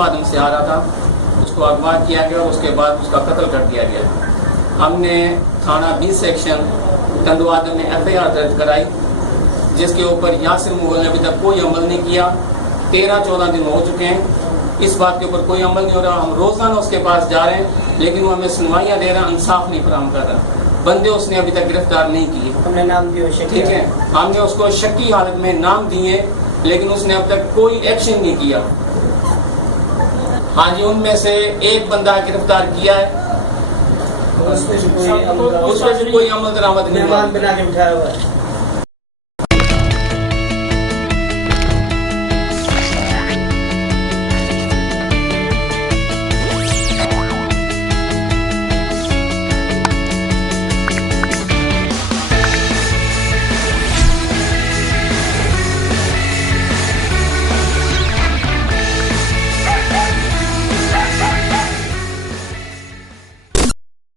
आदम से आ रहा था, उसको अगवा किया गया और उसके बाद उसका कत्ल कर दिया गया। हमने थाना 20 सेक्शन टंडवादन में FIR दर्ज कराई, जिसके ऊपर यासिर मुगल ने अभी तक कोई अमल नहीं किया। 13-14 दिन हो चुके हैं, इस बात के ऊपर कोई अमल नहीं हो रहा। हम रोजाना उसके पास जा रहे हैं, लेकिन वो हमें सुनवाइयाँ दे रहा, इंसाफ नहीं फराहम कर रहा। बंदे उसने अभी तक गिरफ्तार नहीं किए। हमने नाम दिए, ठीक है, हमने उसको शक्की हालत में नाम दिए, लेकिन उसने अब तक कोई एक्शन नहीं किया। हाँ जी, उनमें से एक बंदा गिरफ्तार किया है, उसमें से कोई उस पर कोई अमल दरामद नहीं हुआ। मेहमान बना के बिठाया हुआ है।